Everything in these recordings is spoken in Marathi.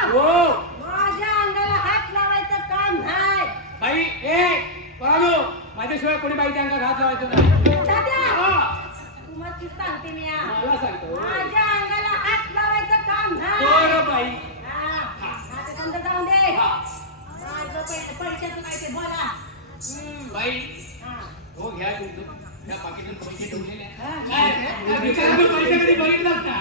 माझ्या अंगाला हात लावायचं काम नाही बाई. माझ्याशिवाय कोणी बाईच्या अंगात हात लावायचं नाही. तू मस्त सांगते मी मला सांगतो माझ्या अंगाला हात लावायचं काम नाही. बरं बाई. आता समजा जाऊन दे. माझं पैशाचं काय ते बोला बाई. हो घ्या तुमचं त्या पाकिटात पैसे ठेवलेले पैसे कधी बघितलं का?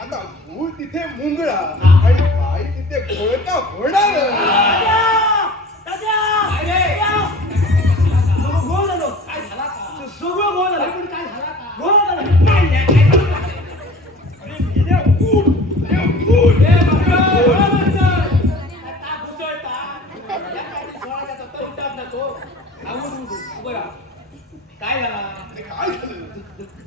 आता मूळ तिथे मुंगळा आणि बाई तिथे घोळका होणार. गोळ झालो काय झाला का? सगळं गोळ झालं पण काय झाला का? गोळ झालं काय झाला? काय झालं?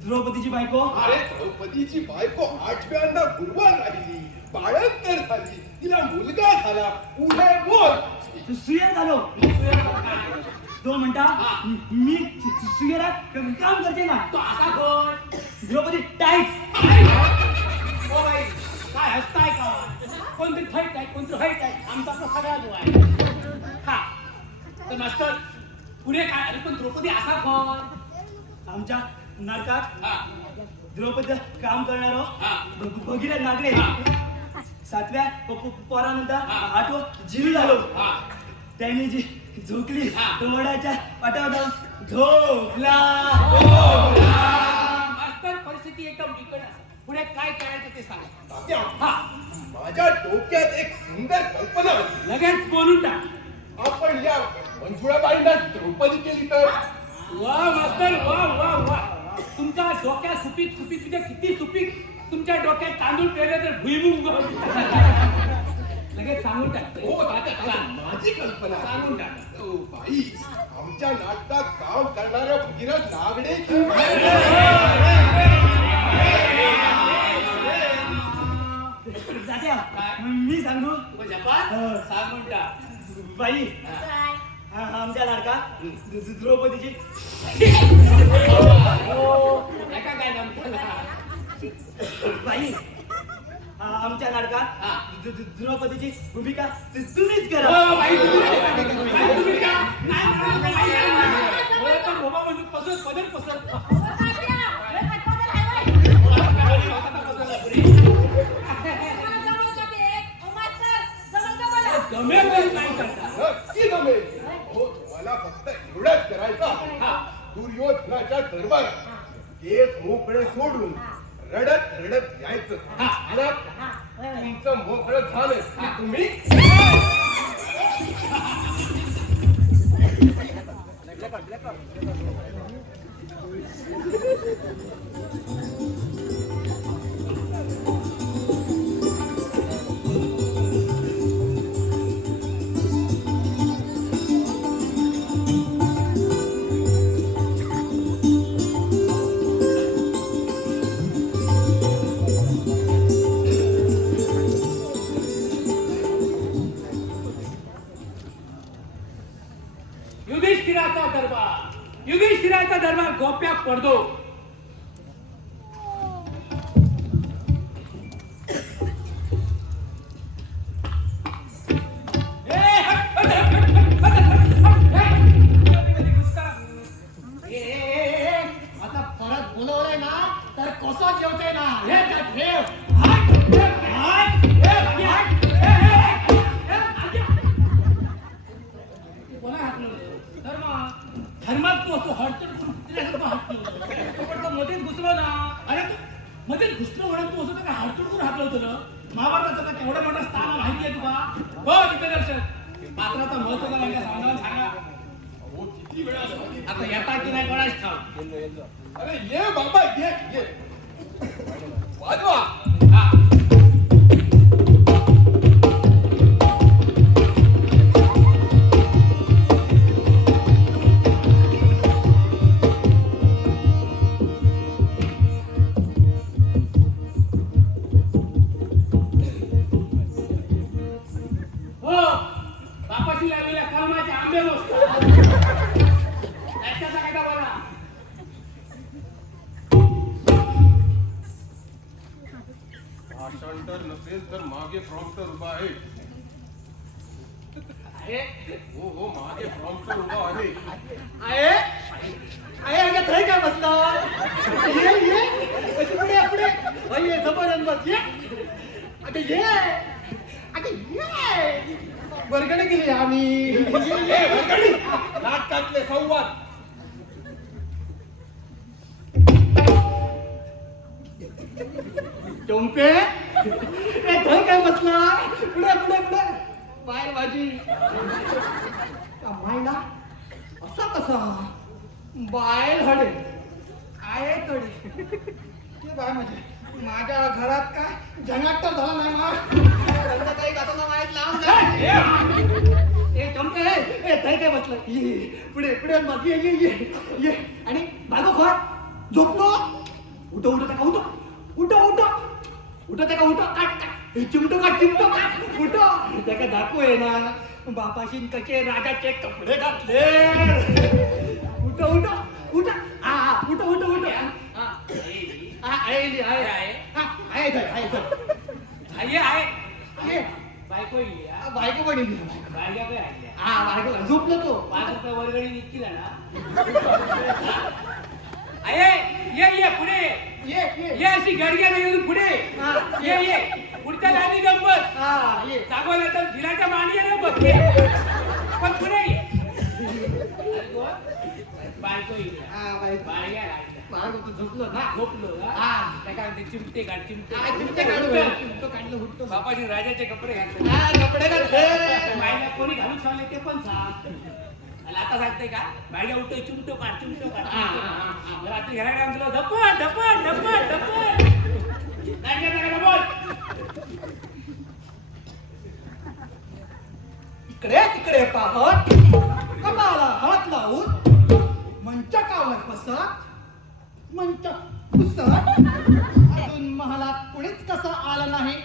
द्रौपदीची बायको. अरे द्रौपदीची बायको 8व्यांदा गुरुवार राहिली, बाळंतर झाली, तिला मुलगा झाला. पुढे बोल. सुयर झालो. तो म्हणता मी सुयरात काम करते ना. तो असा कोण? द्रौपदी टाईट. हो बाई काय हसताय का? कोणतरी फाईट आहे कोणतरी फाईट आहे. आमचा आपला सगळा जो आहे. हा तर मास्तर पुढे काय? अरे पण द्रौपदी असा कोण? आमच्या नाटकात द्रौपदी काम करणारो भगीरथ नागरे 7व्या पोरानंतर आठवं जीव झालो. त्याने जी झोकली वडाच्या पाटावर झोपला. मास्तर परिस्थिती एकदम बिकट आहे. पुढे काय करायचं ते सांग. माझ्या डोक्यात एक सुंदर कल्पना आली. लगेच बोलून टाक. आपण या मंजुळाबाईंना द्रौपदी केली तर वा मास्तर वा वा वा तुमच्या डोक्यात सुपीक सुपीक म्हणजे किती सुपीक तुमच्या डोक्यात तांदूळ पेरले तर भुईमुग लगेच सांगून टाकते हो तात्या माझी कल्पना आहे. सांगून टाक ओ बाई आमच्या नाटकात काम करणाऱ्या भगीरथ नागडे जात्या मी सांगू सांगून टाक बाई काय? आमच्या लाडका द्रौपदीची नका काय जमताना बाई आमच्या नाटकात द्रौपदीची भूमिका तुम्हीच करा हो, बाई, तुम्ही का? नाही, मला तर बोबा म्हणून पसंत पदर पसंत ओ, तात्या, हे खटपट आहे बाई. तुम्हाला जमलं का ते? ओ, मास्तर, जमलं का मला? जमेल पण नाही करता नक्की जमेल हो तुम्हाला फक्त एवढंच करायचं आहे. दुर्योधनाच्या दरबारात केस मोकळे सोडून रडत रडत यायचं आणि हा, होय, होय. तुमचं मोकळं झालं की तुम्ही युधिष्ठिराचा दरबार गोप्या पडदो आता परत बोलवलंय ना तर कसं जेवते ना हे ठेव धर्मात तू असतो हडतड करून मध्येच घुसलो ना अरे तू मध्येच घुसलो म्हणून तू असं काय हडतड करून हाकलं होतं ना महाभारताचा का केवढा मोठा स्थान माहिती आहे तुला हो दिग्दर्शक पात्राचं महत्व काय आहे सांगा सांगा हो किती वेळा झाली? आता येता की नाही कोणाच ठाव अरे ये बाबा ये वाजवा हा हो बापाशी लागलेल्या कर्माचे आंबे बसतात त्याचा काय बोला भाषांतर नसेल तर मागे प्रॉम्प्टर उभा आहे हो हो मागे प्रॉम्प्टर उभा आहे आहे आहे अगं थंय काय बसला ये ये पुढे पुढे ये जबरदस्त ये अगं ये अगं ये वर्गणी केली आम्ही ए, वर्गणी! नाटकातले संवाद टोंपे ए थंय काय बसला पुढे पुढे पुढे बाहेर भाजी मायला असा कसा बाहेर हडे आहे तडी ते बाय माझ्या घरात काय झंगाट तर झाला नाही मा काही गाताना माहीत लावून जाय ए टोंपे ए थंय काय बसला ये पुढे पुढे बस ये ये ये ये आणि बागो खोट झोपतो उठो उठो त्या उठो उठो उठो उठो त्या उठो काट काट चिमटो काट उठो त्याका दाखवू आहे ना बापाशी कसे राजाचे कपडे घातले उठो उठो उठो हा उठो उठो उठो हा आहे आहे आहे आहे ये बायको येईल हा. बायको पण येईल बायका काय आणल्या हा बायको झोपलो तो 5 रुपये वर्गणी इतकी ना आहे ये पुढे ये ये अशी गडग्याने येऊन पुढे हा. ये पुढच्या लाईनी गंमत हा ये चागवलं तर भिलाच्या मांडी आहे ना बसले पण पुढे ये बायको येईल हा बायको बायका राहिल्या बायको तो झोपलो ना. झोपलो ना? हा. काय काय म्हणते, चिमटे काढ चिमटे काय चिमटे काढू बे? चिमटं काढलं हुडतो. बापाजी राजाचे कपडे घातले हा, कपडे घातले. बायला कोणी घालून सांगले ते पण सांग. आणि आता सांगते का बायला उठतो चिमटो काढ चिमटो काढ हा, हा, हा. रात्री घराकडे आमचं धपट धपट धपट धपट इकडे तिकडे पाहत कपाला हात लावून मंचकावर बसत मंच पुसत अजून महालात कुणीच कसं आलं नाही.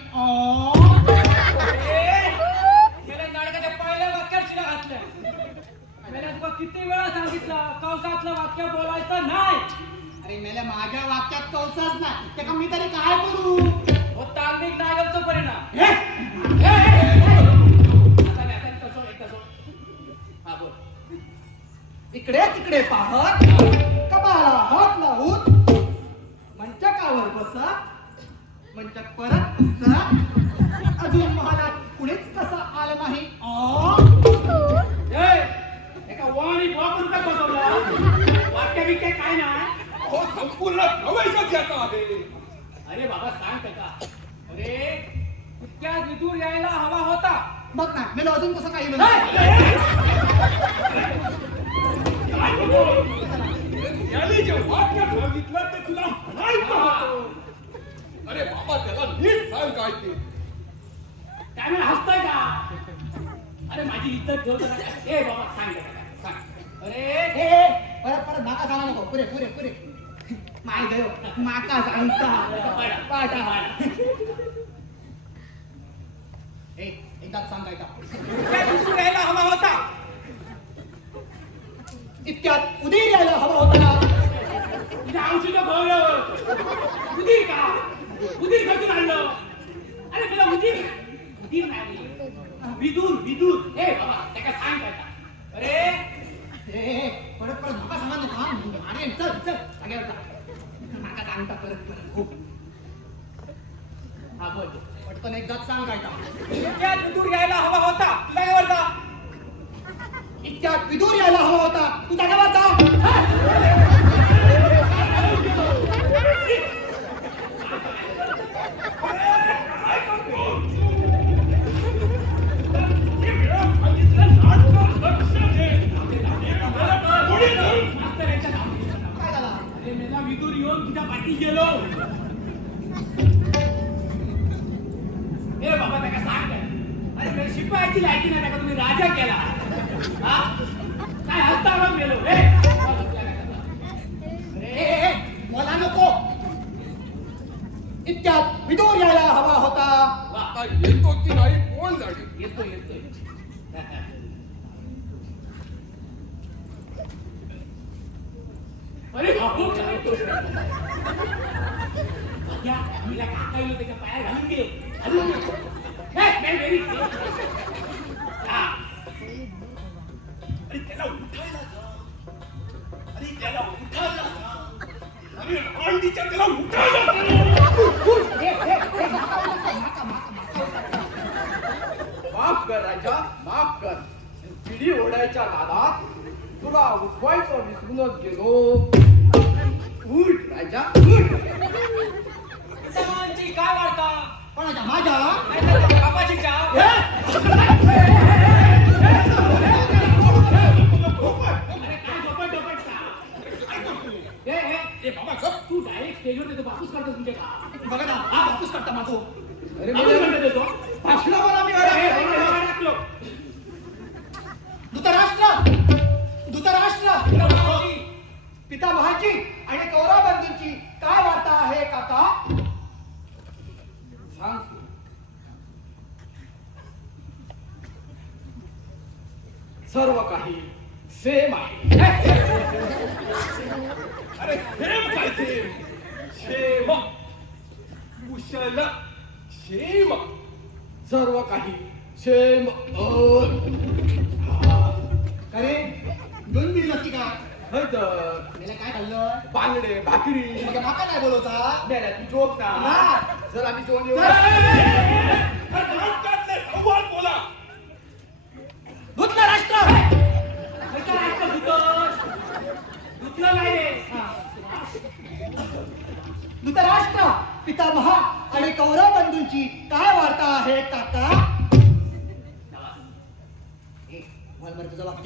नाटकाच्या पहिल्या वाक्यात शिला घातल्या मला तुला किती वेळा सांगितलं कौसातलं वाक्य बोलायचं नाही. अरे मेल्या माझ्या वाक्यात कौसाच नाही ते का मी तरी काय करू. हो तांत्रिक नागलचा परिणाम हे? इकडे तिकडे पाहत कपाला हात लावून मंचकावर बसत मंचक परत पुसत अजून महालात कुणीच कसं आलं नाही. एका वाणी वापरून काय बसवला वाक्य बिक्य काय नाही. हो संपूर्ण प्रवेशच याचा आहे. अरे बाबा सांग का अरे इतक्या विदूर यायला हवा होता. बघ ना मी अजून कसं काही याने जे वाक्य सांगितलं ते तुला म्हणायचं होतं. अरे बाबा त्याला नीट सांग काय ते. काय मला हसतोय का. अरे माझी इज्जत ठेवतो ना ए बाबा सांग सांग. अरे परत परत माका सांगा नको पुरे पुरे पुरे माय गयो माका सांगता पाटा एकदा सांगायचा इतक्या विदूर यायला हवा होता. इतक्यात उदीर यायला हवा होता. तुझ्या औषध भरलं उदीर का उदीर कसून आणलं. अरे तुला उदीर उदीर नाही विदूर विदूर हे बाबा त्याला सांग का. अरे परत परत माका सांगा नको. अरे चल चल माका सांगता परत परत हो. हा बोल पटकन एकदाच सांगायचा. इतक्यात विदूर यायला हवा होता. तुला काय वाटतं इतक्यात विदूर यायला हवा होता. तू जागेवर जा. काय झाला? अरे मेला विदूर येऊन तुझ्या पाठी गेलो. ए बाबा त्याला सांग काय. अरे मेरे शिपायाची लायकी नाही त्याला तुम्ही राजा केला. हा काय हसता मग गेलो मला नको. इतक्यात विदूर यायला हवा होता. आता येतो की नाही कोण जाणे. येतो येतोय. अरे बाबू काय तो माझ्या मीला काकायलो त्याच्या पाया घालून घे घालून घे. नाही व्हेरी हा अरे त्याला उठायला जा. अरे त्याला उठायला जा. अरे रांडीच्या त्याला उठायला जा. माफ कर राजा माफ कर. पिढी ओढायच्या नादात तुला उठवायचं विसरूनच गेलो. उठ राजा उठ. सर्वांची काय वार्ता कोणाच्या माझ्या नाहीतर बापाची चहा. अरे काय झोपट झोपट का ए बाबा गप तू डायरेक्ट स्टेजवर येतो बापूस करतो तुमचे का बघा ना हा बापूस करता माझो. अरे आपण म्हणत देतो भाषण मला मी टाकलो धृतराष्ट्र पितामहाची आणि कौरवबंधूंची काय वार्ता आहे काका. सांग. सर्व काही सेम आहे. अरे सेम काय सेम. क्षेम कुशल क्षेम सर्व काही क्षेम. अरे दोन दिली नसती का. तर त्याला काय खाल्लं. बांगडे भाकरी. मग माका काय बोलवता. मेल्या तू जोक ना. ना. जर आम्ही जेवण येऊ संवाद बोला. धुतलं राष्ट्र धुतलं नाही रे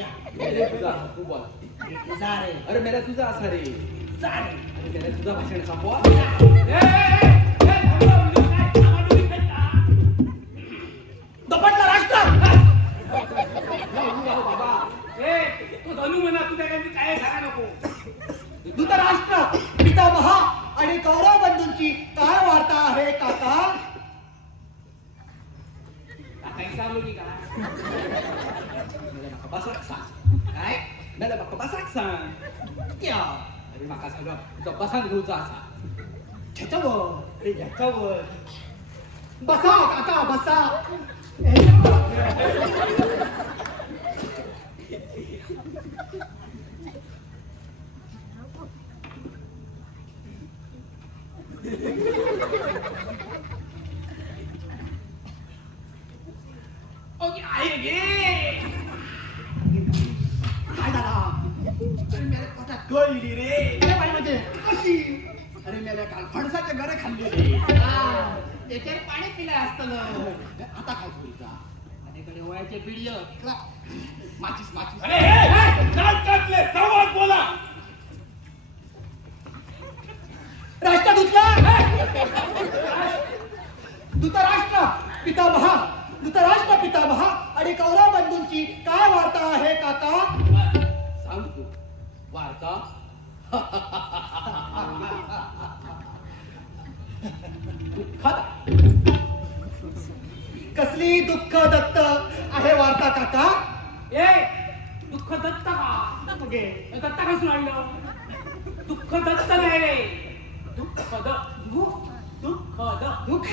जा मेरे तुझा तू बोल जा रे अरे मेरा तुझा असा रे जा रे अरे मेरा तुझा भाषण संपवा दपटला राष्ट्र बाबा तो धनु म्हणा तुझ्या काही काय सांगा नको धृतराष्ट्र पितामह आणि कौरव बंधूंची काय वार्ता आहे काका काही सांगू की काय मेला बाबा सांग काय मेला बाबा सांग क्या अरे माका सगळं तुझा बसान घेऊचा असा ह्याच्यावर अरे ह्याच्यावर बसा काका बसा ओके आहे गे काय झाला अरे मेल्या पोटात गळली रे अरे बाई म्हणजे कशी अरे मेल्या काल फणसाचे गरे खाल्ले रे त्याच्यावर पाणी पिलं असतं आता काय बोलता माझ्याकडे वयाचे पिढी माचीस माचीस अरे नाटकातले संवाद बोला राष्ट्रदूतला धृतराष्ट्र पितामह धृतराष्ट्र पितामह आणि कौरव बंधूंची काय वार्ता आहे काका सांगतो वार्ता दुःखद कसली दुःख दत्त आहे वार्ता काका ए दुःख दत्त का ओके दत्त कसून आणलं दुःख दत्त नाही रे दुःखद दुःखद दुःख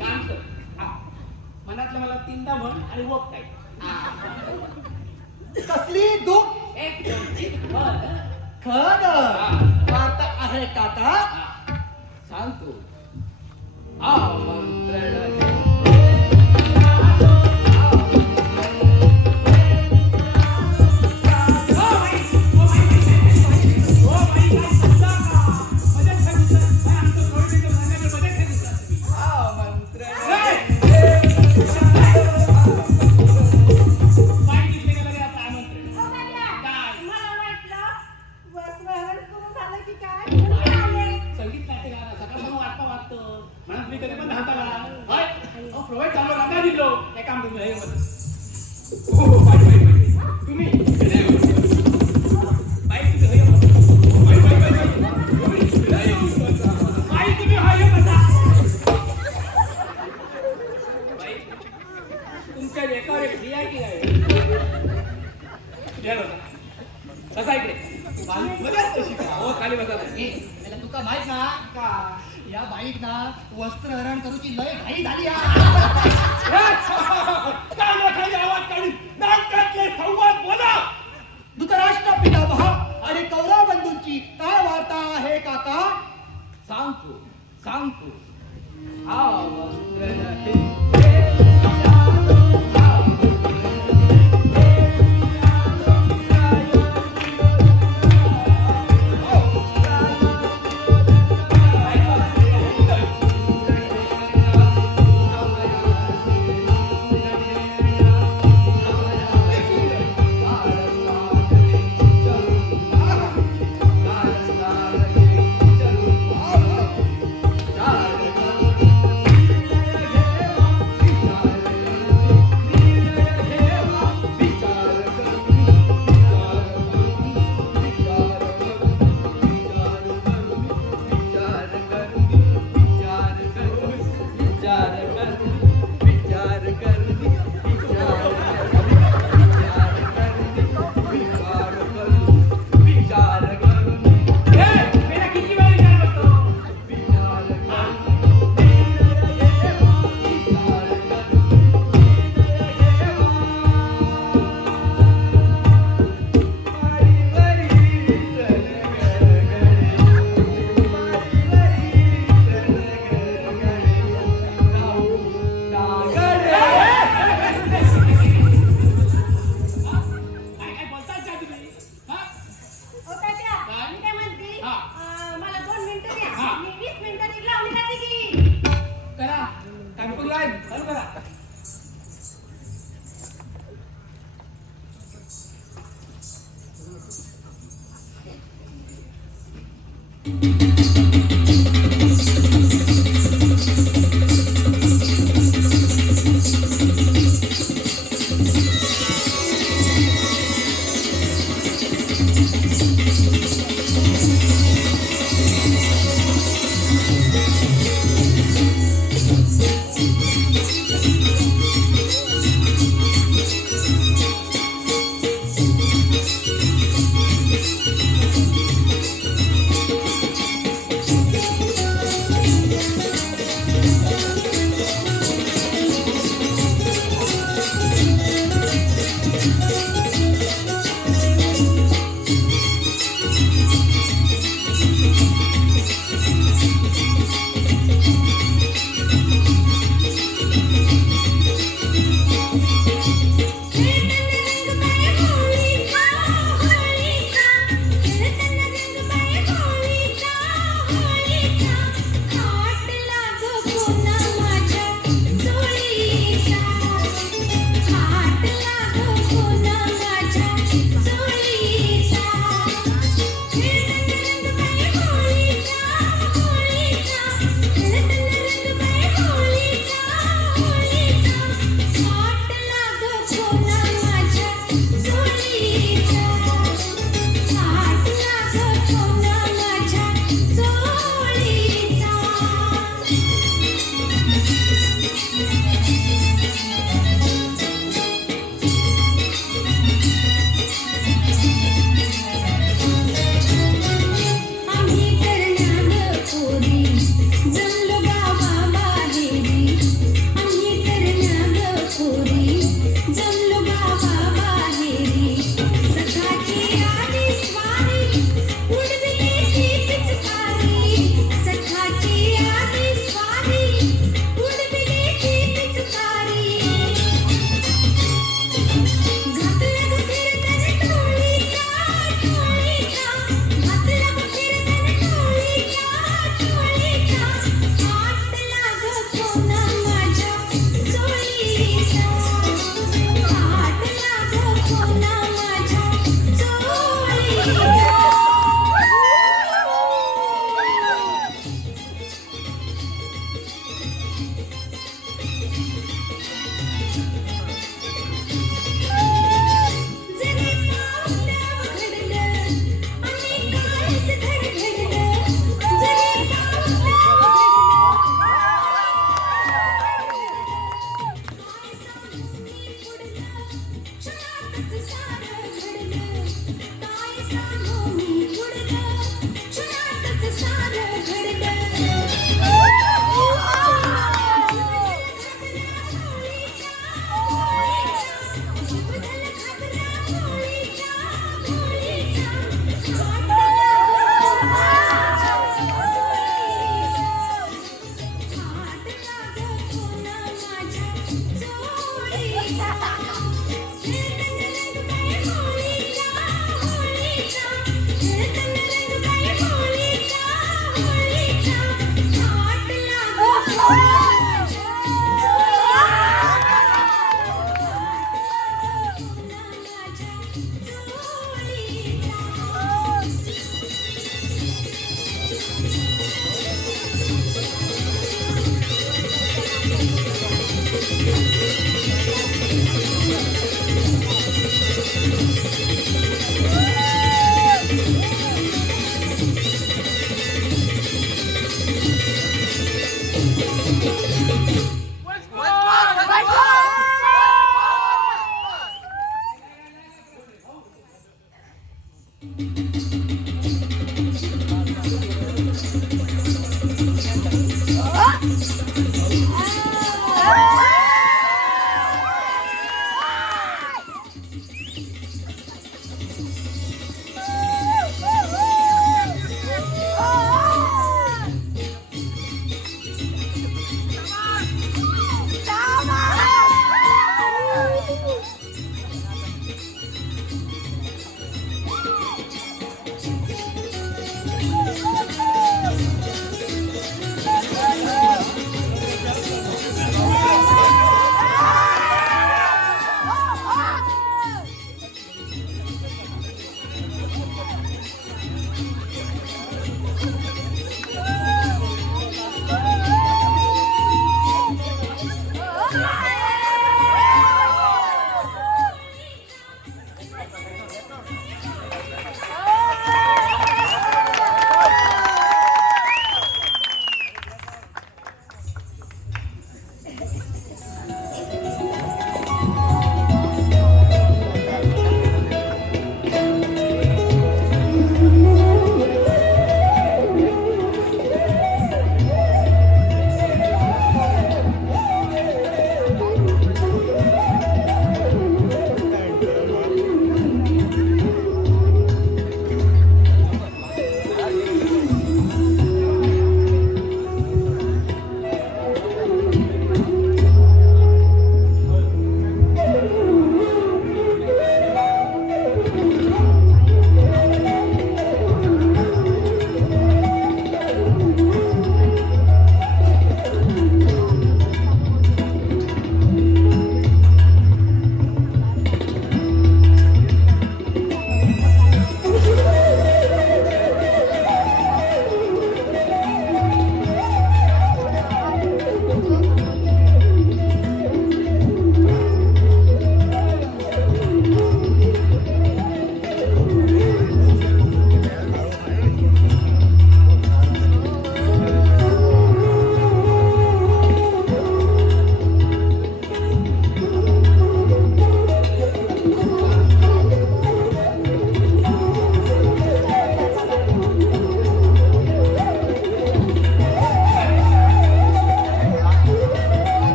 काम कर हा. मनातलं मला तीनदा म्हण आणि वक काय कसली दुःख एक दोन तीन बरं. खद वार्ता आहे काका सांगतो आमंत्रण हो दादा मला वाटलं वस्त्र सुरू झालं की काय तुम्ही आले संगीत नाट्य गाणं सकाळपासून वाटतं वाटतं म्हणून तुम्ही कधी पण हाताला होय प्रोव्हाइड चालू नका दिलो काय काम तुम्ही हे बघा. तुम्ही बाई तुम्ही हे बघा. बाई तुम्ही हे बघा. बाई तुमच्या एकावर एक फ्री आहे की काय घ्या बसा. बसा इकडे हो खाली बसा तुम्ही. तुका माहित ना का या बाईक ना वस्त्र हरण करूची लय घाई झाली कानाखाली आवाज काढून नाटकातले संवाद बोला धृतराष्ट्र पितामह आणि कौरव बंधूंची काय वार्ता आहे काका सांगतो सांगतो आमंत्रण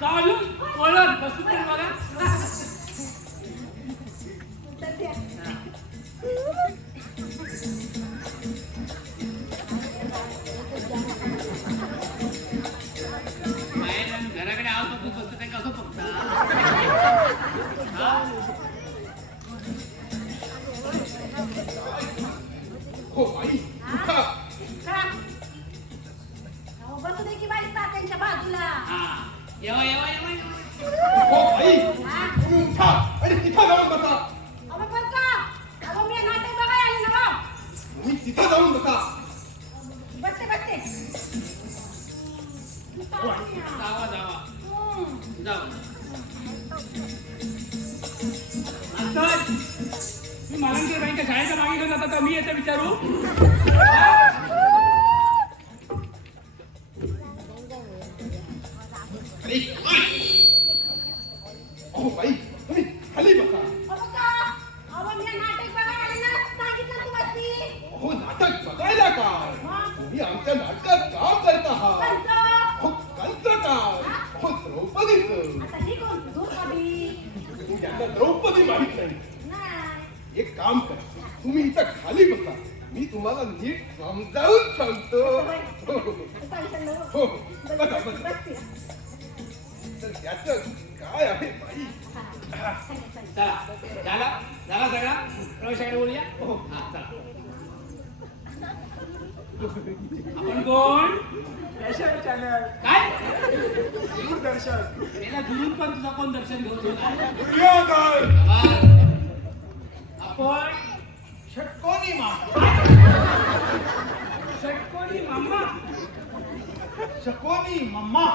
चालून वळण बसून पण बघा. बसू दे की बाई तात्यांच्या बाजूला. हा येवा येवा येवा येवा. हो बाई हा? तुम्ही उठा आणि तिथं जाऊन बसा. अहो बघा, अहो मी नाटक बघायला आले ना बा. तुम्ही तिथं जाऊन बसा. बसते बसते. जावा जावा हम्म. जावा. आता मी मालंकर बाईंच्या शाळेच्या मागे घेऊन जाता तर मी येतं विचारू. अरे हो बाई तुम्ही खाली बसा. अहो बघा, अहो मी नाटक बघायला आले ना, सांगितलं तुम्हाला. हो नाटक बघायला का मग? तुम्ही आमच्या नाटकात काम करत आहात. कंस. हो कंचं काय हो द्रौपदीचं. आता ही कोण द्रौपदी? यांना द्रौपदी माहित नाही. नाही. एक काम करा तुम्ही इथं खाली बसा मी तुम्हाला नीट समजावून सांगतो. हो, हो, सांगता ना. हो. बसा, बसा. बसते. तर त्याचं काय आहे बाई. हा, सांगा. चला झाला झाला सगळा प्रवेशाकडे बोलूया. हो. हा चला. आपण कोण फॅशन चॅनल काय दूरदर्शन याला जुळून पण तुझा कोण दर्शन घेऊन ठेवला? दुर्योधन आपण षटकोनी षटकोनी मामा शकोनी मम्मा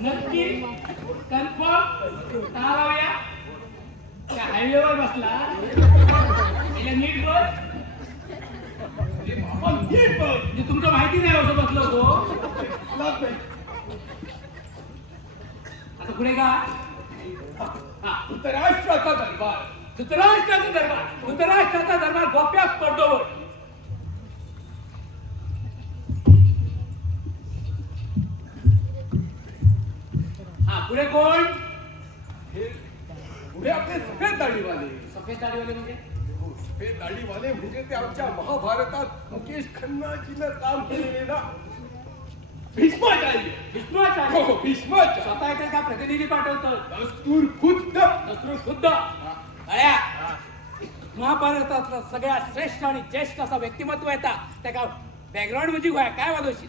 नक्की कन्फर्म तारावया त्या हायवेवर बसला याला नीट बोल. आपण नीट बघ. म्हणजे तुमचं माहिती नाही असं बसलो होतो. लाज नाही. आता पुढे का हा धृतराष्ट्राचा दरबार धृतराष्ट्राचा दरबार गोप्या पडदोवर. हा पुढे कोण हे पुढे आपले सफेद दाढीवाले. सफेद दाढीवाले म्हणजे हो, सफेद दाढीवाले म्हणजे ते आमच्या महाभारतात मुकेश खन्नाजीनं काम केलेले ना भीष्माचार्य. विष्णुआचार्य हो हो, भीष्माचार्य. स्वतः इथे का प्रतिनिधी पाठवतं दस्तूर खुद्द. दसरू खुद्द अळ्या महाभारतातला सगळ्यात श्रेष्ठ आणि ज्येष्ठ असा व्यक्तिमत्व येतात त्या का बॅकग्राऊंड म्युझिक होय काय वाजवशील?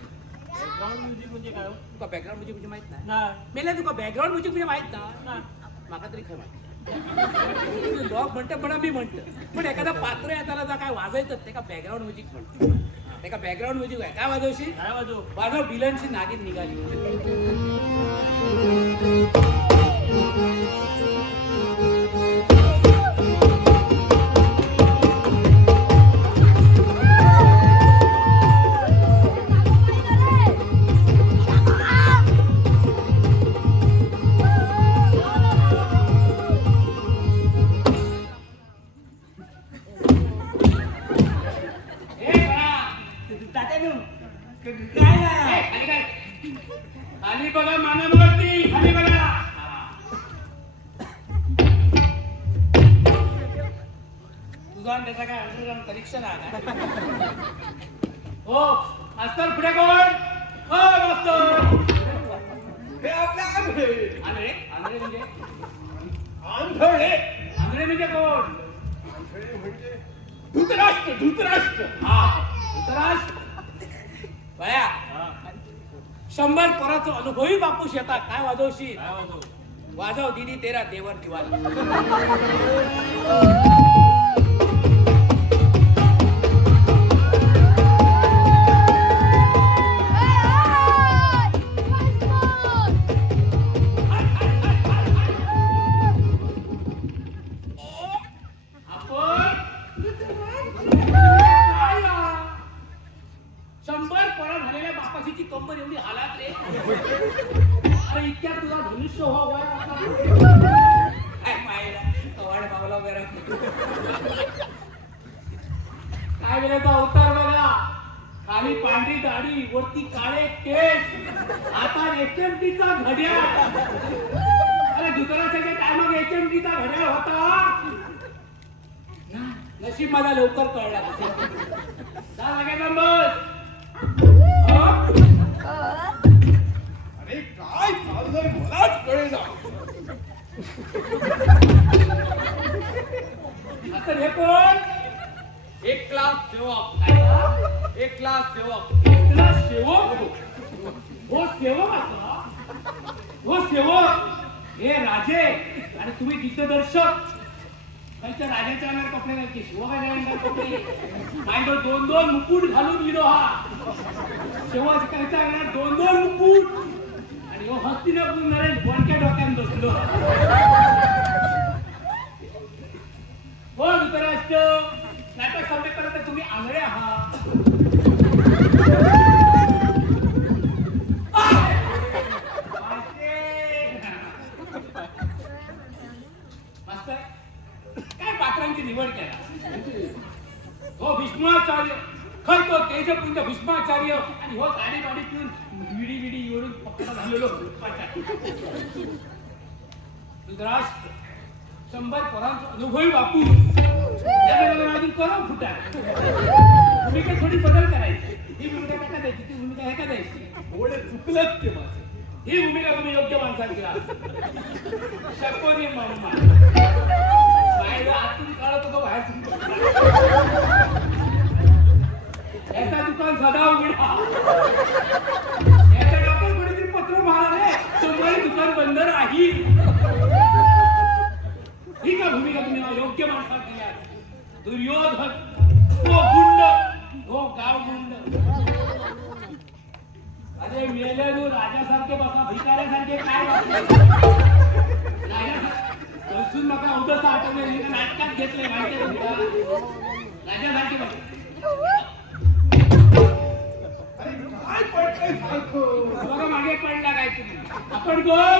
बॅकग्राऊंड म्युझिक म्हणजे काय तुका बॅकग्राऊंड म्युझिक म्हणजे माहित नाही नाही मेल्या तुका बॅकग्राऊंड म्युझिक म्हणजे माहित ना माका तरी खरं माहिती लोक म्हणतात पण मी म्हणतो पण एखादा पात्र येताना जर काय वाजवतात ते का बॅकग्राऊंड म्युझिक म्हणतो ते का बॅकग्राऊंड म्युझिक आहे काय वाजवशील? काय वाजव वाजव बिलनची नागिन निघाली. तात्यानू काय नाही खाली काय खाली बघा मानववरती खाली बघा. तुझा आणि त्याचा काय अंडरग्राऊंड परीक्षा आहे का? हो मास्तर पुढे कोण? हो मास्तर हे आपल्या आंधळे. आंधळे आंधळे म्हणजे आंधळे आंधळे म्हणजे कोण? आंधळे म्हणजे धृतराष्ट्र. हा धृतराष्ट्र बया 100 पोराचं अनुभवी बापूस येतात काय वाजवशील? काय वाजव वाजव दीदी तेरा देवर दिवाली. कंबर एवढी हालात रे अरे इतक्यात तुझा धनुष्य व्हावा काय पाहिला कवाड बावला वगैरे काय वेळेचा अवतार बघा खाली पांढरी दाढी वरती काळे केस आता HMTचा घड्याळ. अरे धुतराच्या टायमात HMTचा घड्याळ होता नशीब माझा लवकर कळला. जा लगेच बस. अरे काय चाललंय मलाच कळेना. आता हे कोण? एक क्लास सेवक एकला सेवक. एकला सेवक हो सेवक असला हो सेवक हे राजे आणि तुम्ही दिग्दर्शक त्यांच्या राजाच्या अंगावर कपडे घालते शिवकाच्या अंगावर कपडे माझ्या दोन दोन मुकुट घालून गेलो हा शिवाच्या अंगावर दोन दोन मुकुट आणि हो हस्तिनापूर नरेश बोलक्या डोक्यात बसलो हो धृतराष्ट्र नाटक संपेपर्यंत तुम्ही आंधळे आहात मास्तर काय पात्रांची निवड केला हो भीष्माचार्य खर तो तेजपुंज भीष्माचार्य आणि हो गाडी गाडी पिऊन विडी विडी एवढून पकडा झालेलो धृतराष्ट्र 100 पोरांचा अनुभवी बापू या वेळेला अजून करून फुटा भूमिका थोडी बदल करायची ही भूमिका काय द्यायची ती भूमिका हे का द्यायची थोडे चुकलंच ते माझं. ही भूमिका तुम्ही योग्य माणसाला घ्या शकोनी मामा बाहेर आतून काढत होतो बाहेर याचा दुकान सदा उघडा याच्या डॉक्टर कोणीतरी पत्र मारले सोमवारी दुकान बंद राहील ही का भूमिका तुम्ही योग्य माणसाला घ्या दुर्योधन तो गुंड तो गाव गुंड अरे मेले तू राजासारखे बसा भिकाऱ्यासारखे काय बसून नका उदस आठवले नाटकात घेतले माहिती राजासारखे बसा काय पडतंय सारखं? बघा मागे पडला काय तुम्ही आपण कोण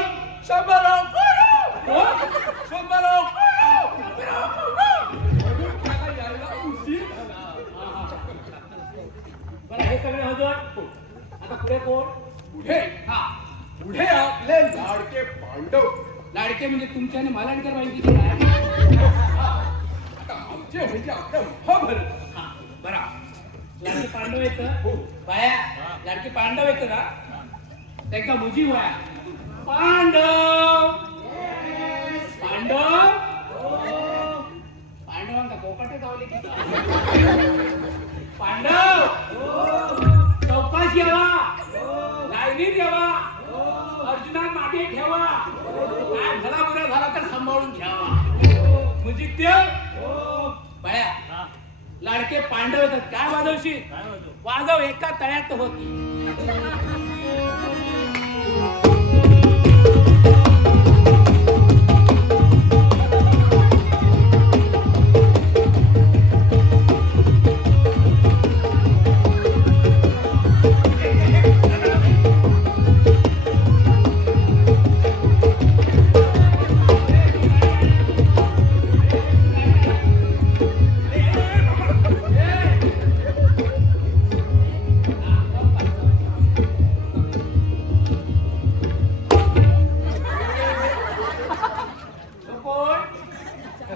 बरं हे सगळे हजर आता पुढे कोण पुढे हा पुढे आपले लाडके पांडव. लाडके म्हणजे तुमच्या आणि मालांकर माहिती काय आता आमचे म्हणजे आपलं महाभारत. हा बरा लाडके पांडव येत बाया लाडके पांडव येत ना त्यांचा मुजी वया पांडव पांडव पांडवांका कोकटे जावले की पांडव चौपाश यावा लाईनीत यावा अर्जुनात मागे ठेवा काय भला बुरा झाला तर सांभाळून घ्यावा मुजी ते बाया लाडके पांडव येतात काय वाजवशी वाजव एका तळ्यात होती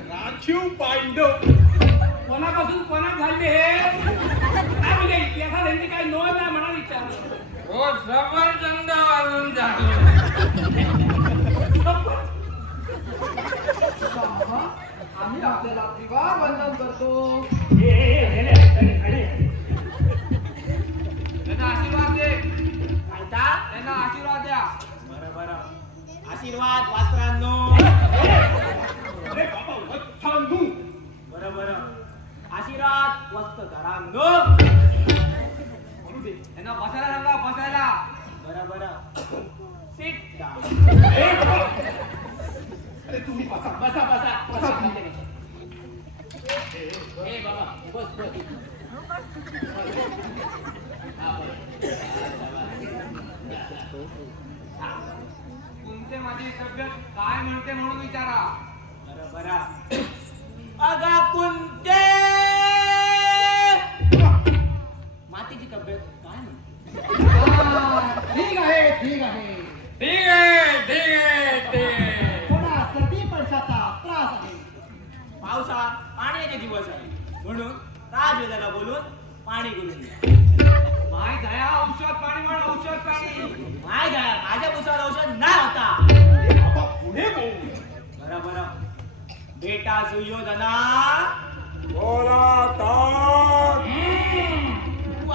राखीव पांडव. कोणापासून कोणात झाले हे काय म्हणजे इतिहासात यांची काय नोंद नाही म्हणा विचारलं हो सफरचंद वाजून झालं. आम्ही आपल्याला त्रिवार वंदन करतो. त्यांना आशीर्वाद दे. त्यांना आशीर्वाद द्या. आशीर्वाद वास्त्रांनो. अरे बाबा वत सांगू बरं आशीर्वाद वस्त्रधारांनो. त्यांना बसायला सांगा बसायला. बरं सीट डाऊन. अरे तुम्ही बसा. बसा बसा बसा. ए बाबा बस तुमचे माझी तब्येत काय म्हणते म्हणून विचारा. बरं अगा कुंते मातीची तब्येत काय म्हणते? ठीक आहे ठीक आहे ठीक आहे ठीक आहे ठीक आहे. थोडा सर्दी पडसाचा त्रास आहे. पावसा पाण्याचे दिवस आहे म्हणून राजवेदाला बोलून पाणी करून द्या. माय दया औषध पाणी म्हण औषध पाणी. माय घ्या माझ्या पुसाला औषध नाही होता. बाबा पुढे बोल. बरं बेटा सुयोधना बोला ताक. तू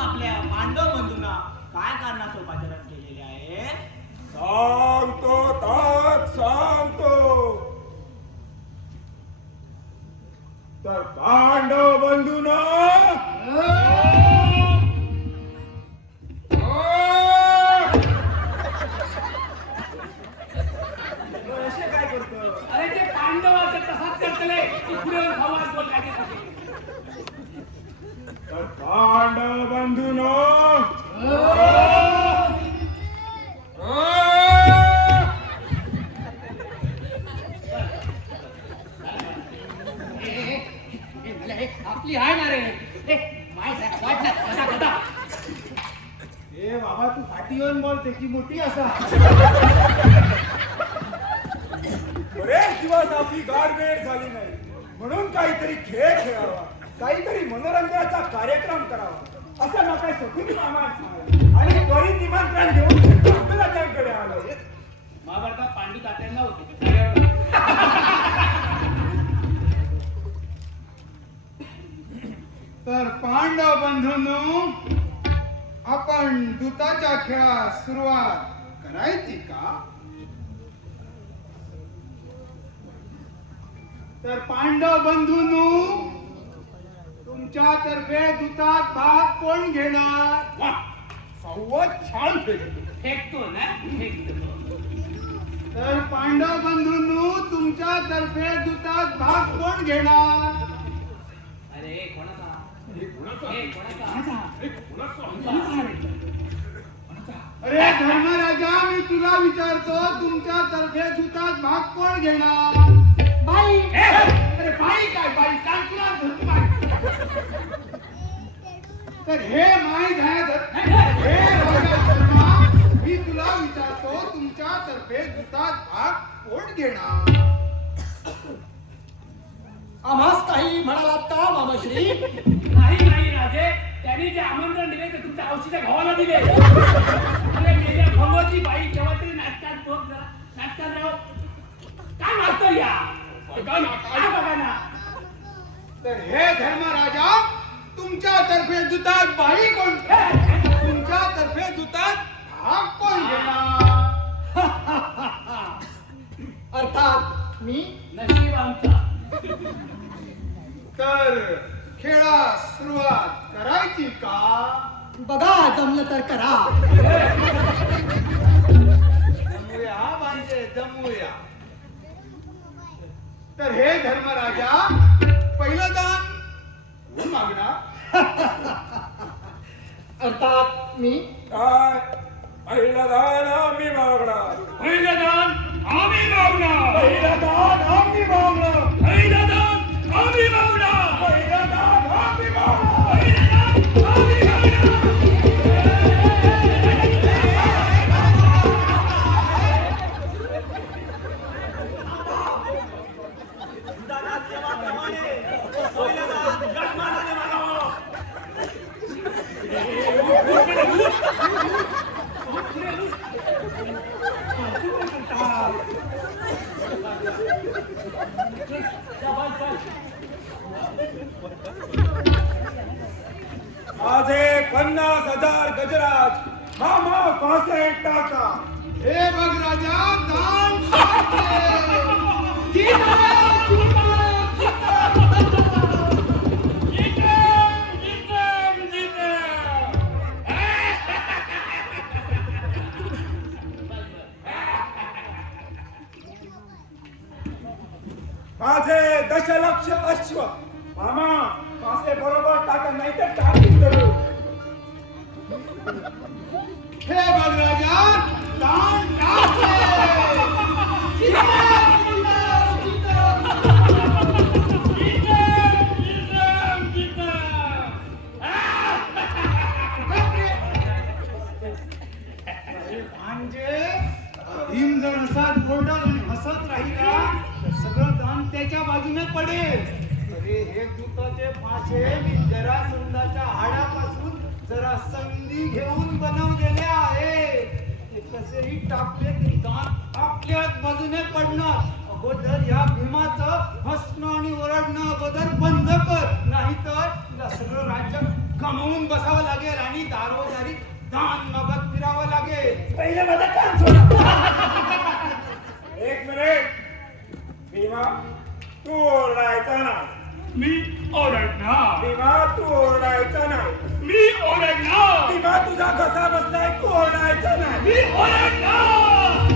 तर पांडव बंधूनो आपली आहे ना रे माय वाटणार ए बाबा तू फाटी येऊन बोल त्याची मोठी असा बरेच दिवस आपली गाडबेड झाली नाही म्हणून काहीतरी खेळ खेळावा काहीतरी मनोरंजनाचा कार्यक्रम करावा असं नका सगळी मामा आणि त्वरित निमंत्रण घेऊन आपल्याकडे आलो महाभारतात पांडू तात्यांना होते तर पांडव बंधूंनो आपण दूताच्या खेळास सुरुवात करायची का तर पांडव बंधूंनो तुमच्या तर्फे दूतात भाग कोण घेणार संवाद छान फेकतो ना फेकतो तर पांडव बंधूंनो तुमच्या तर्फे दूतात भाग कोण घेणार अरे कोणाचा अरे धर्मराजा मी तुला विचारतो तुमच्या तर्फे दूतात भाग कोण घेणार बाई अरे बाई काय तुला धरून बाई तर हे माय हे राजा धर्मा मी तुला विचारतो तुमच्या तर्फे दूतात भाग कोण घेणार आम्हास काही म्हणालात का मामाश्री नाही राजे त्यांनी जे आमंत्रण दिले ते तुमच्या औषधीच्या भावाला दिले अरे मेल्या भगवती बाई केव्हा तरी नाटकात बघ जरा नाटकात राव काय वाचतो या काय बघा ना तर हे धर्मराजा तुमच्या तर्फे दूतात बाई कोण तुमच्या तर्फे दूतात भाग कोण घेणार अर्थात मी नशीब आमचा तर खेळास सुरुवात करायची का बघा जमलं तर करा जमूया म्हणजे जमूया तर हे धर्मराजा पहिलं दान कोण मागणार अर्थात मी काय पहिलं दान आम्ही मागणार पहिलं दान आम्ही मागणार पहिलं दान आम्ही मागणार पहिलं दान आम्ही मागणार पहिलं दान आम्ही मागणार माझे 50,000 गजराज मामा फासे टाका हे बघ राजा दान माझे 10,00,000 अश्व मामा फासे बरोबर टाका नाही तर टाकीच करू हे बघ राजा दान म्हणजे भीम जर असा बोलला आणि हसत राहिला तर सगळं दान त्याच्या बाजूने पडेल अरे हे दूताचे फासे मी जरासंधाच्या हाडापासून जरा संधी घेऊन बनवलेले आहे ते कसेही टाकले तरी दान आपल्याच बाजूने पडणार अगोदर या भीमाचं हसणं आणि ओरडणं अगोदर बंद कर नाहीतर तुला सगळं राज्य गमावून बसावं लागेल आणि दारोदारी दान मागत फिरावं लागेल पहिले माझा काम सोडा एक मिनिट भीमा तू ओरडायचा ना मी ओरडणार भीमा तू ओरडायचा नाही मी ओरडणार भीमा तुझा कसा बसलाय तू ओरडायचा नाही मी ओरडणार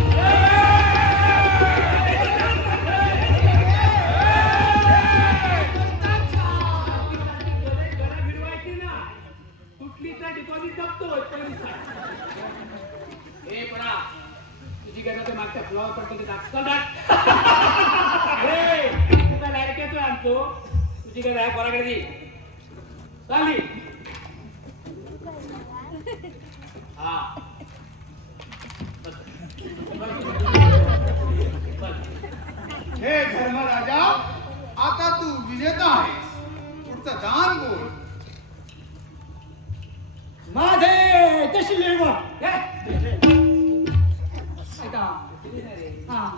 सांगतोय पहिली सांग. ए परा तुझी गरज ते मागच्या फ्लॉवर पडतो ते दाख चल दाख. ए तुझा डायरेक्ट येतोय आमचो तुझी गरज आहे पोराकडे दी चालली. हा हे धर्मराजा आता तू विजेता आहेस पुढचं दान बोल. माझे दशलेवा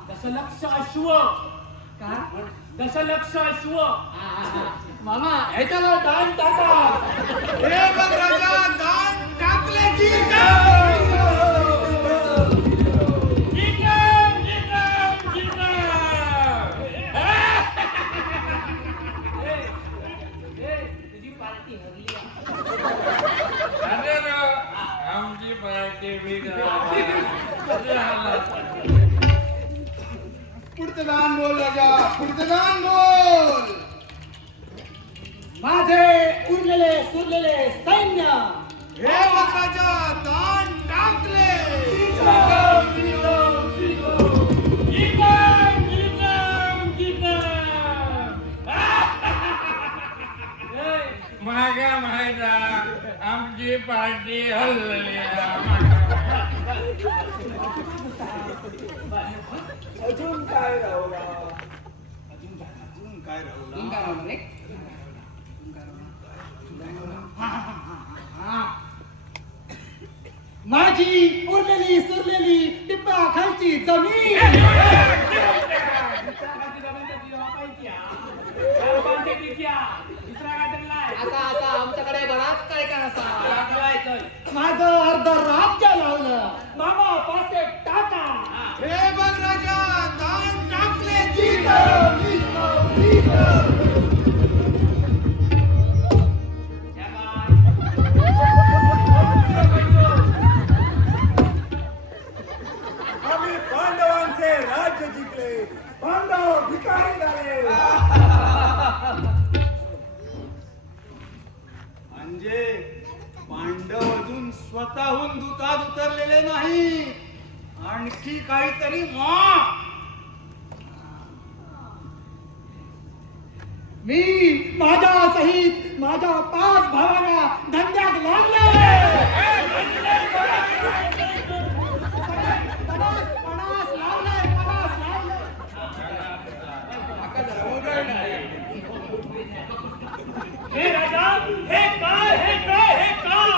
दशलक्ष अश्व का दशलक्ष अश्व मामा ह्याच्याला दान टाका. हे बघ राजा दान टाकले की तुझी पार्टी हरली आमची पार्टी पुढचं दान बोल राजा पुढचं दान बोल. माझे उरलेले सुरलेले सैन्य हे बघ राजा दान टाकले. मागा माहिता आमची पार्टी हल्ली. अजून काय राहुला अजून काय राहुला. माझी उरलेली सुरलेली टिप्पा खालची जमीन. आता आमच्याकडे बराच काय काय असा. माझं अर्ध राज्य लावलं मामा पासे टाका. हे बघ राजा दान टाकले की आम्ही पांडवांचे राज्य जिंकले पांडव भिकारी झाले. म्हणजे पांडव अजून स्वतःहून दुधात उतरलेले नाही आणखी काहीतरी मी माझ्या सहित माझ्या 5 भावांना धंद्यात लागले. पणास लावलाय. हे राजा हे काय हे काय हे काय.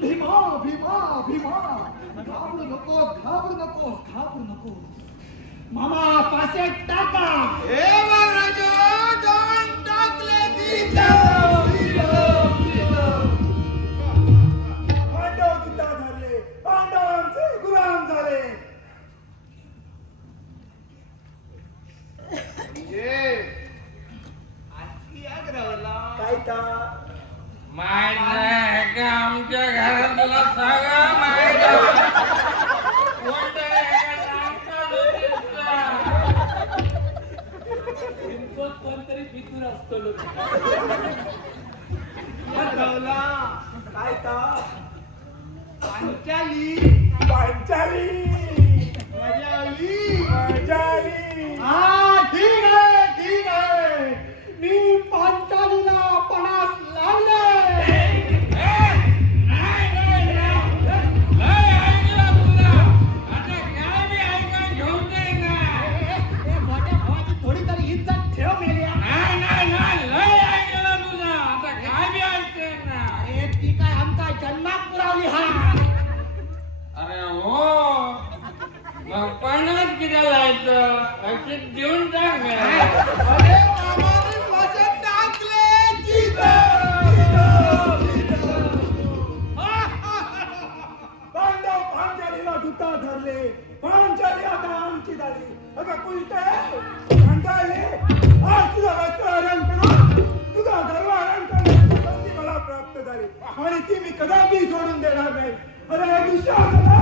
भीमा भीमा भीमा घाबरू नकोस. मामा पासे टाका. हे बघ राजा दान टाकले की पांडव सुद्धा झाले पांडवांचे गुलाम झाले. म्हणजे आणखी एक राहुला. काय ता माहित का आमच्या घरातला सगळा माहित कोणतरी फितूर असतो लोक. राहुला काय ता पांचाली पांचाली मजा आली. हा ठीक आहे मी पांचालीला पणास लावले. मोठ्या भावाची थोडी तरी इज्जत ठेव मेल्या. अरे ती काय आमचा जन्मात पुरावली हा. अरे हो मग पन्नास किती लायचं अशी देऊन टाक अरे मामाने पासे टाकले की पांडव पांचालीला दुता धरले पांचाली आता आमची झाली. अगं कुलटे कंटाळले. आज तुझा वस्त्र हरण करून तुझा गर्व हरण करण्याची संधी मला प्राप्त झाली आणि ती मी कदापि सोडून देणार नाही. अरे दुःशासना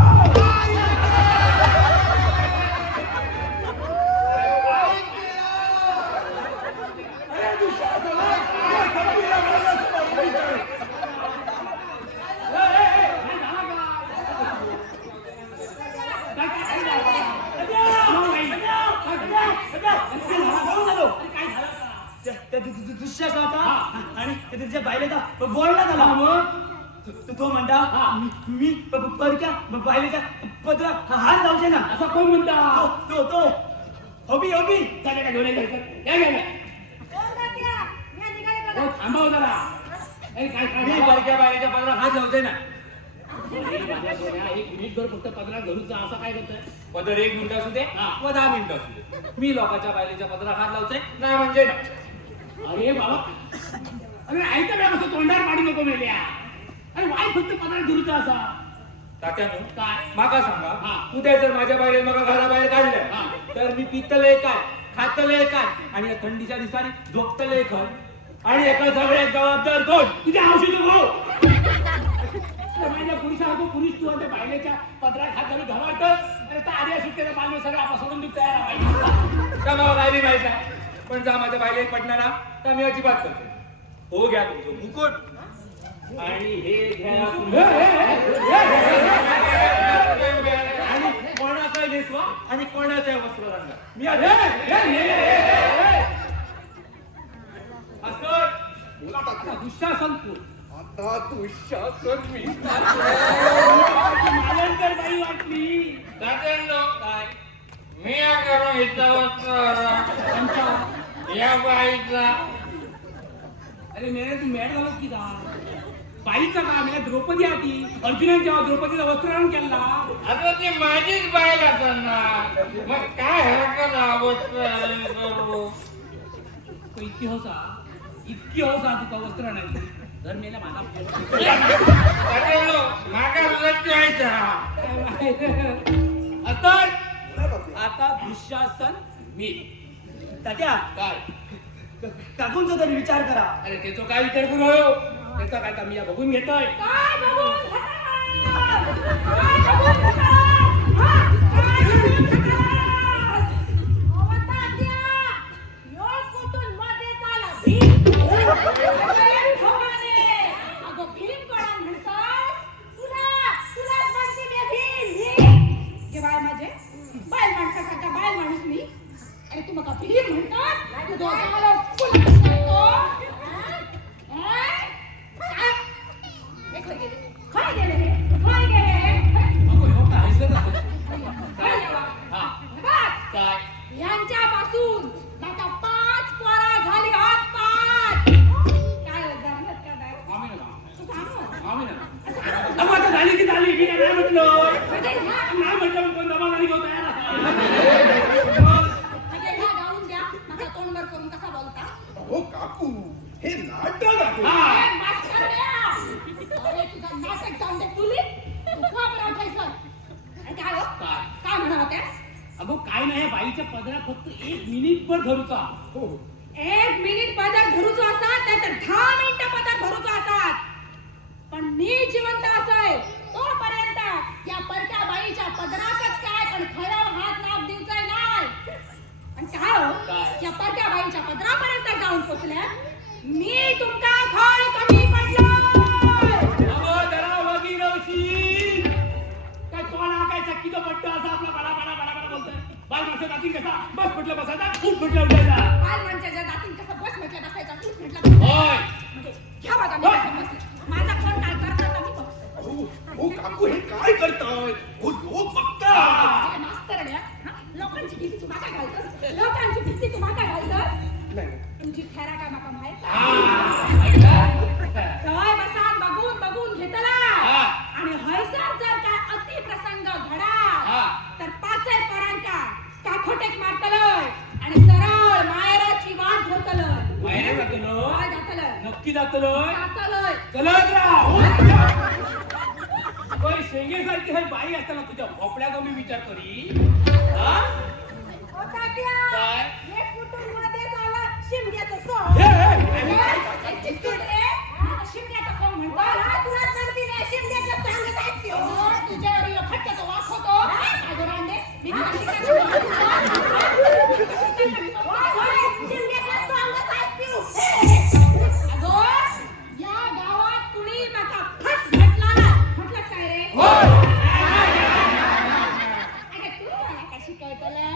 ए बोलला झाला मग तो म्हणता मी परक्या बायलेच्या पदरा हात लावचे ना असं कोण म्हणता तो हबी चालेल का घेऊन यायचं या घ्या थांबाव जरा मी परक्या बायलेच्या पदरात हात लावते ना. एक मिनिटभर फक्त पदरात धरून जा असं काय करतोय पदर 1 मिनिट असू दे हा. व 10 मिनिटं असू दे, मी लोकांच्या बायलेच्या पदरात हात लावते नाही म्हणजे ना. अरे बाबा अरे ऐकतं का कसं तोंडावर पाडी नको मेल्या अरे वाय फक्त पदरात धरूचा असा तात्यानो काय माका सांगा हा. उद्या जर माझ्या बाहेर मग घराबाहेर हा. काढलं तर मी पितले काय खातले काय आणि या थंडीच्या दिवसाने झोपतले काय आणि एका सगळ्यात जबाबदार कोण? तुझ्या औषध भाऊ माझ्या पुरुषाला पुरुष तू आणि बायलेच्या पदरात हात घालून घालवतोस अरे तर आधी सुट्टीला बांधून सगळं आपण सोडून देऊ तयार आहे का मला काय बी माहित नाही, पण जा माझ्या बायलेत पडणारा तर मी अजिबात करतो. हो घ्या तुमचं मुकुट आणि हे घ्या आणि कोणाचा नेसवा आणि कोणाच्या वस्त्र रंगा. मी दुःशासन तू आता दुःशासन मी मालनकर बाई वाटली काय मी या करून हिचा वस्त्र या बाईचा अरे मेरे तू मॅड घालत की का बाईचा का मी द्रौपदी आधी अर्जुनाने जेव्हा द्रौपदीला वस्त्रहरण केला आता ती माझीच बाईल असेल ना, मग काय हरकत वस्त्र करू. इतकी हौसा तुका वस्त्रहरणाची जर मेला माझा मागा लज्ज व्हायचा. आता दुःशासन मी तात्या काय काकूंचा तरी विचार करा. अरे त्याचा काय विचार करू हो त्याचा काय तर मी या बघून घेतोय काय बघून घेतात? काय बघून घेतात? काय बघून घेतात? अहो, तात्या, ह्यो कुठून मध्येच आला? भीम. अरे, भवाने. अगं, भीम कोणाला म्हणतोस? तुलाच म्हणते मी भीम. हे बाय माझे बायल माणसासारखा बायल माणूस मी अरे तू मग भीम म्हणतोस? तू दोघांना पुन्हा सांगतो. काय गेले अगो ह्यो काय सर काय यांच्यापासून आता 5 पोरा झाली आत 5 काय जमत का नाही आम्ही ना तू थांब आम्ही ना अगो आता झाली की झाली मी काय म्हटलं नाही म्हटलं कोण दबा नाही घेऊ तयार म्हणजे ह्या गाऊन द्या नका तोंडवर करून कसा बोलता हो काकू हे नाटक आहे. ए, मास्तर द्या. अरे तुझा नाटक जाऊन दे तुली तू का बरं उठायचं अरे काय हो? काय म्हणत होत्यास अगो काय नाही बाईच्या पदरात फक्त 1 मिनिटभर धरूचा हो 1 मिनिट पदर धरूचो असतात नाहीतर 10 मिनिटं पदर धरूचो असतात पण मी जिवंत असाय तोपर्यंत या परक्या बाईच्या पदरातच काय पण खरं हात लाभ देऊचाय नाही आणि काय हो या परक्या बाईच्या पदरापर्यंत जाऊन पोचल्या मी तुमका खाय कमी पडलोय अगो जरा वगी रवशी काय कोणा काय चक्कीचा पट्टा असा आपला बडा बडा बडा बडा बोलतोय बाल माणसं जातील कसा बस म्हटलं बसायचा खूप म्हटलं उठायचा बाल माणसाच्या जातीन कसं बस म्हटलं बसायचा तूच म्हटलं होय म्हणजे घ्या बघा मी कसं बसले माझा कोण काय करतात मी बघ हो हो काकू हे काय करताय हो लोक बघता अरे मास्तर द्या लोकांची भीती तू माका घालतोस लोकांची भीती तू माका घालतोस नाही तुमची खरा काय माका माहित हा. काय बसान बघून बघून घेतला हा. आणि हयसर जर काय अति प्रसंग घडा हा. तर 5 पोरांका काखोटेक मारतलय आणि सरळ मायराची वाट धरतलय बाहेर जातलो काय जातलय नक्की जातलोय जातलय चलत राह बाई शेंगेसारखी हे बाई असताना तुझ्या भोपळ्याचा मी विचार करी हा? ओ तात्या काय? हे कुटुंब मध्ये झाला शिमग्याचं सोंग चिटचिट रे शिमग्याचं सोंग म्हणतो तुला कळती नाही शिमग्याचं सांगत आहेत की हो तुझ्यावर यो खट्ट्याचा वास होतो अगं रांडे मी तुला शिकायचं शिमग्याचं सांगत आहेत की अगं या गावात कुणी नका फट म्हटला ना म्हटलं काय रे अगं तू मला काय शिकवतलं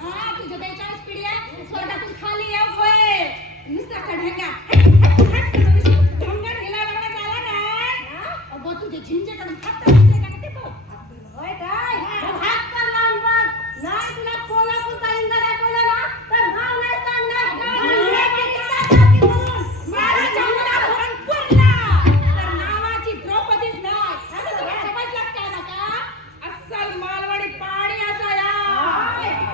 हा तुझ्या 42 पिढ्या स्वर्गातून खाली येऊ होय नुसता ढंगा ढंगा गेला मग तुझे झिंजेकडून हात घातले का ते बघ. होय काय? मग हात कर लावून बघ. नाही तुला कोल्हापूरचा इंगा दाखवला ना, तर नाव नाही सांगणार. माझ्या मुलावरून पुरला. तर नावाची द्रौपदीच नाही. आता तुला समजलं काय नका? अस्सल मालवणी पाणी असाया.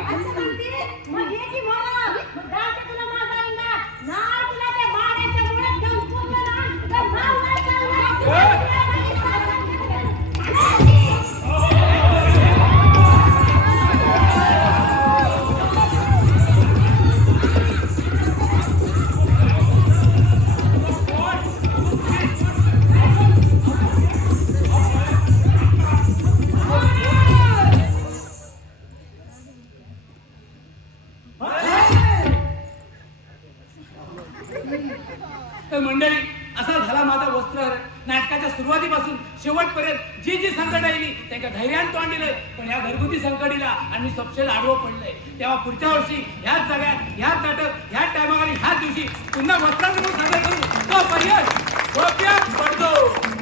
असं म्हणते? मग ये की मोरं. मग दाखव तुला माझा इंगा. नाही तुला त्या बाळाच्या मुळात घेऊन पुरलं ना, तर नाव नाही सांगणार. तर मंडळी असा झाला माझा वस्त्रहर. नाटकाच्या सुरुवातीपासून शेवटपर्यंत जी जी संकट आली त्यांच्या धैर्यान तोंड दिलंय. पण ह्या घरगुती संकटीला आणि सपशेल आडवं पडलंय. तेव्हा पुढच्या वर्षी ह्याच जाग्यात ह्याच नाटक ह्याच टायमावर ह्याच दिवशी पुन्हा वस्त्रांचं सादर करू. तो पर्यंत पडतो.